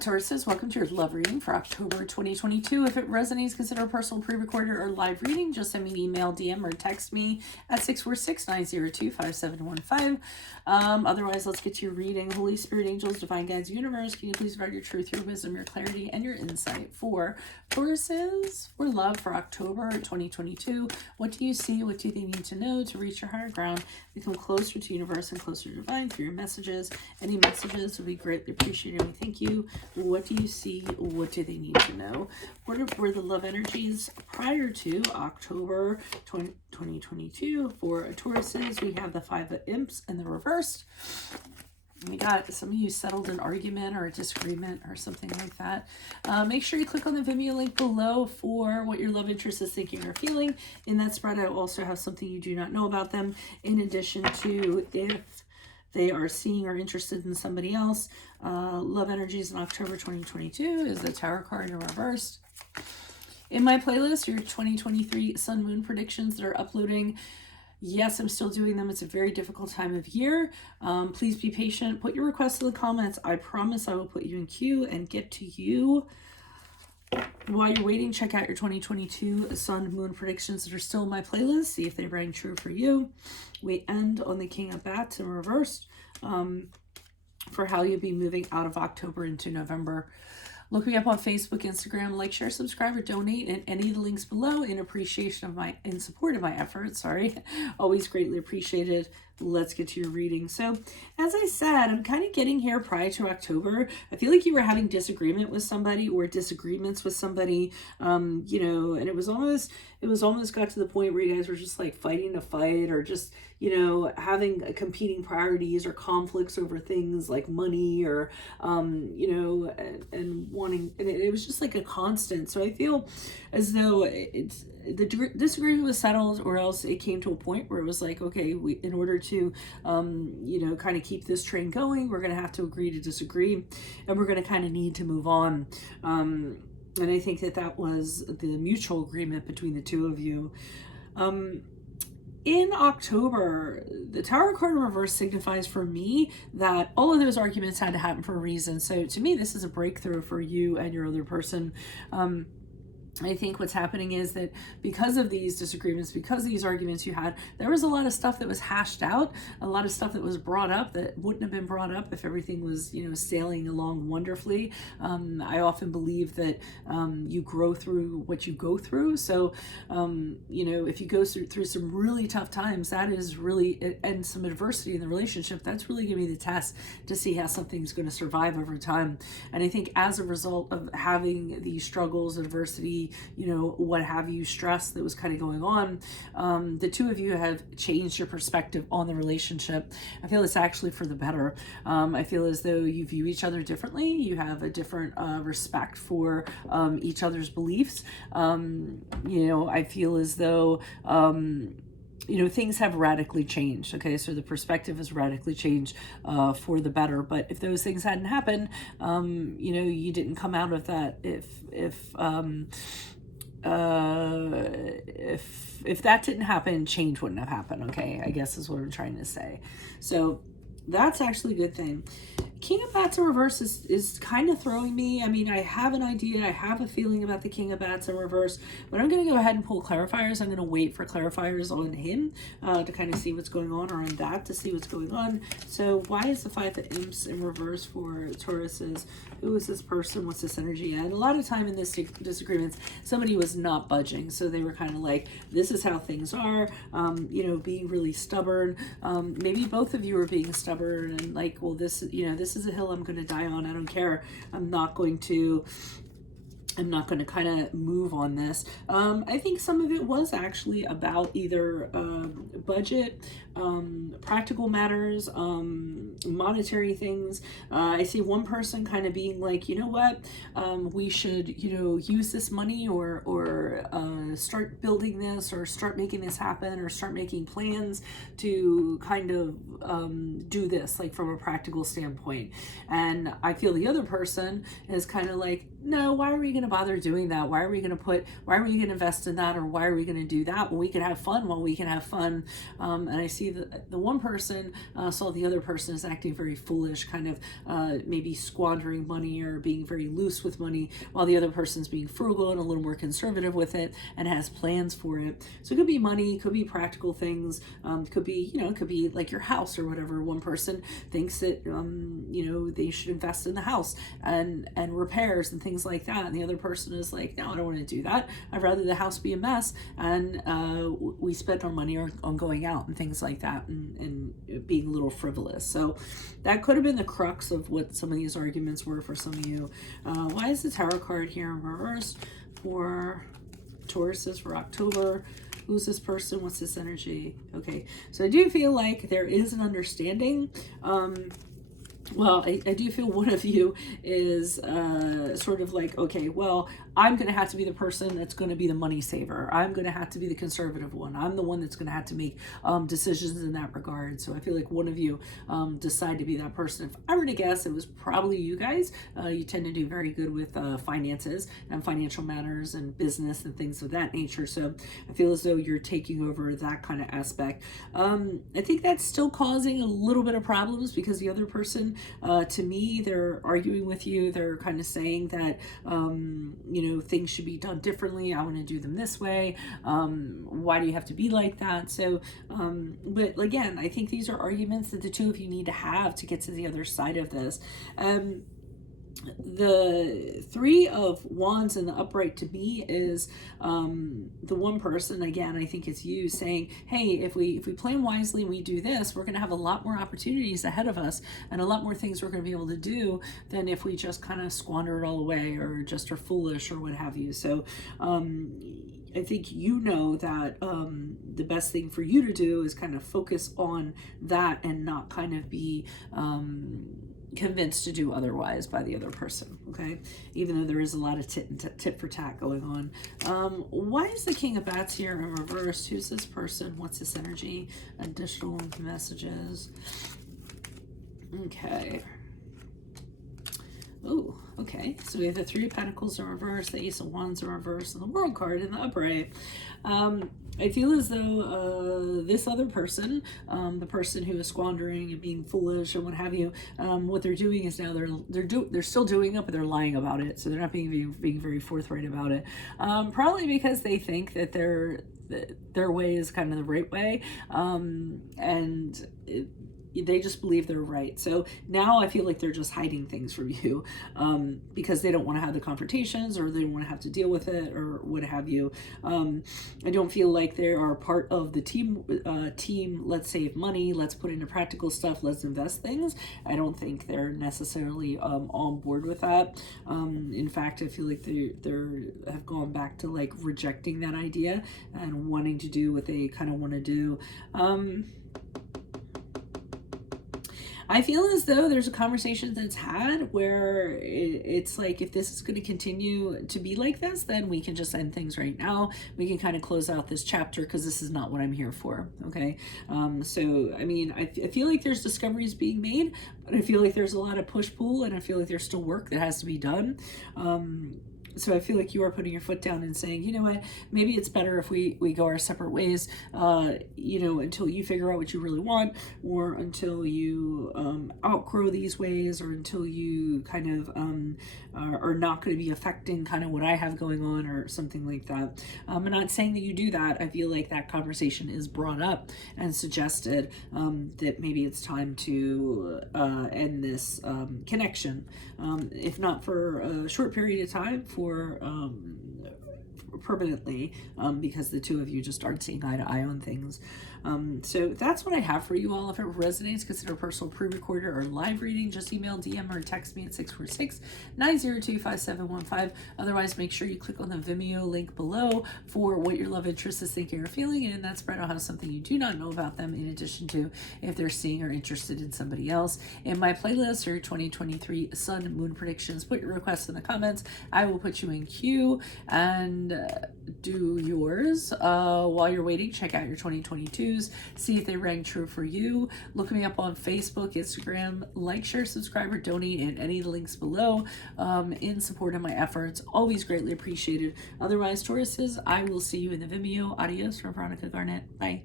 Tauruses, welcome to your love reading for October 2022. If it resonates, consider a personal pre-recorded or live reading. Just send me an email, DM, or text me at 646-902-5715. Otherwise, let's get to your reading. Holy Spirit, angels, divine guides, universe, can you please provide your truth, your wisdom, your clarity, and your insight for Tauruses for love for October 2022? What do you see? What do they need to know to reach your higher ground, become closer to universe and closer to divine? For your messages, any messages would be greatly appreciated. We thank you. What do you see? What do they need to know? What were the love energies prior to October 2022 for Tauruses? We have the Five of Imps in the reverse. We got some of you settled an argument or a disagreement or something like that. Make sure you click on the Venmo link below for what your love interest is thinking or feeling. In that spread, I also have something you do not know about them, in addition to if they are seeing or interested in somebody else. Love energies in October 2022 is the Tower card in reverse. In my playlist, your 2023 Sun Moon predictions that are uploading. Yes, I'm still doing them. It's a very difficult time of year. Please be patient. Put your requests in the comments. I promise I will put you in queue and get to you. While you're waiting, check out your 2022 Sun Moon predictions that are still in my playlist. See if they rang true for you. We end on the King of Bats in reverse for how you'll be moving out of October into November. Look me up on Facebook, Instagram, like, share, subscribe, or donate, and any of the links below in appreciation of in support of my efforts. Always greatly appreciated. Let's get to your reading. So, as I said, I'm kind of getting here prior to October. I feel like you were having disagreement with somebody or disagreements with somebody, and it was almost got to the point where you guys were just like fighting to fight, or just, having competing priorities or conflicts over things like money or, and wanting, and it was just like a constant. So I feel as though the disagreement was settled, or else it came to a point where it was like, okay, in order to, kind of keep this train going, we're going to have to agree to disagree, and we're going to kind of need to move on. And I think that was the mutual agreement between the two of you. In October, the Tower card in reverse signifies for me that all of those arguments had to happen for a reason. So to me, this is a breakthrough for you and your other person. I think what's happening is that because of these disagreements, because of these arguments you had, there was a lot of stuff that was hashed out, a lot of stuff that was brought up that wouldn't have been brought up if everything was, sailing along wonderfully. I often believe that you grow through what you go through. So, if you go through some really tough times, that is really, and some adversity in the relationship, that's really going to be the test to see how something's going to survive over time. And I think as a result of having these struggles, adversity, what have you, stress that was kind of going on, the two of you have changed your perspective on the relationship. I feel it's actually for the better. I feel as though you view each other differently. You have a different respect for each other's beliefs. I feel as though things have radically changed. Okay, so the perspective has radically changed for the better. But if those things hadn't happened, you didn't come out of that. If that didn't happen, change wouldn't have happened. Okay, I guess is what I'm trying to say. So that's actually a good thing. King of Bats in reverse is kind of throwing me. I mean, I have an idea, I have a feeling about the King of Bats in reverse, but I'm going to go ahead and pull clarifiers. I'm going to wait for clarifiers on him to kind of see what's going on, or on that to see what's going on. So why is the Five of Imps in reverse for Tauruses? Who is this person? What's this energy? And a lot of time in this disagreements, somebody was not budging. So they were kind of like, this is how things are, being really stubborn. Maybe both of you are being stubborn and like, well, this is a hill I'm going to die on. I don't care. I'm not going to kind of move on this. I think some of it was actually about either budget, practical matters, monetary things. I see one person kind of being like, you know what, we should, use this money or start building this, or start making this happen, or start making plans to kind of do this, like from a practical standpoint. And I feel the other person is kind of like, no, why are we going to bother doing that? Why are we going to invest in that? Or why are we going to do that when we can have fun while we can have fun? And I see the one person saw the other person is acting very foolish, kind of maybe squandering money or being very loose with money, while the other person's being frugal and a little more conservative with it and has plans for it. So it could be money, could be practical things, could be, it could be like your house or whatever. One person thinks that, they should invest in the house and repairs and things like that. And the other person is like, no, I don't want to do that. I'd rather the house be a mess and we spend our money on going out and things like that and being a little frivolous. So that could have been the crux of what some of these arguments were for some of you. Why is the Tarot card here in reverse for Tauruses for October? Who's this person? What's this energy? Okay, so I do feel like there is an understanding. Well, I do feel one of you is sort of like, okay, well, I'm going to have to be the person that's going to be the money saver. I'm going to have to be the conservative one. I'm the one that's going to have to make decisions in that regard. So I feel like one of you decide to be that person. If I were to guess, it was probably you guys. You tend to do very good with finances and financial matters and business and things of that nature. So I feel as though you're taking over that kind of aspect. I think that's still causing a little bit of problems because the other person, to me, they're arguing with you. They're kind of saying that, things should be done differently. I want to do them this way. Why do you have to be like that? So, but again, I think these are arguments that the two of you need to have to get to the other side of this. The Three of Wands in the upright to me is the one person, again, I think it's you saying, hey, if we plan wisely and we do this, we're going to have a lot more opportunities ahead of us and a lot more things we're going to be able to do than if we just kind of squander it all away or just are foolish or what have you. So I think that the best thing for you to do is kind of focus on that and not kind of be convinced to do otherwise by the other person, okay? Even though there is a lot of tit for tat going on. Why is the King of Bats here in reverse? Who's this person? What's this energy? Additional messages. Okay. Oh, okay. So we have the Three of Pentacles in reverse, the Ace of Wands in reverse, and the World card in the upright. I feel as though this other person, the person who is squandering and being foolish and what have you, what they're doing is now they're still doing it, but they're lying about it. So they're not being very forthright about it. Probably because they think that their way is kind of the right way, and they just believe they're right. So now I feel like they're just hiding things from you because they don't want to have the confrontations or they don't want to have to deal with it or what have you. I don't feel like they are part of the team, let's save money, let's put into practical stuff, let's invest things. I don't think they're necessarily on board with that. In fact, I feel like they have gone back to like rejecting that idea and wanting to do what they kind of want to do. I feel as though there's a conversation that's had where it's like, if this is going to continue to be like this, then we can just end things right now. We can kind of close out this chapter because this is not what I'm here for. Okay. So, I mean, I feel like there's discoveries being made, but I feel like there's a lot of push-pull and I feel like there's still work that has to be done. So I feel like you are putting your foot down and saying, you know what, maybe it's better if we go our separate ways, until you figure out what you really want, or until you outgrow these ways, or until you kind of are not going to be affecting kind of what I have going on or something like that. I'm not saying that you do that. I feel like that conversation is brought up and suggested that maybe it's time to end this connection, if not for a short period of time, for permanently, because the two of you just aren't seeing eye to eye on things. So that's what I have for you all. If it resonates, consider a personal pre-recorded or live reading. Just email, DM, or text me at 646-902-5715. Otherwise, make sure you click on the Vimeo link below for what your love interest is thinking or feeling, and in that spread I'll have something you do not know about them, in addition to if they're seeing or interested in somebody else. In my playlist are 2023 Sun and Moon predictions. Put your requests in the comments. I will put you in queue and do yours. While you're waiting, check out your 2022 2022s. See if they rang true for you. Look me up on Facebook, Instagram, like, share, subscribe, or donate at any links below in support of my efforts. Always greatly appreciated. Otherwise, Tauruses, I will see you in the Vimeo. Adios from Veronica Garnet. Bye.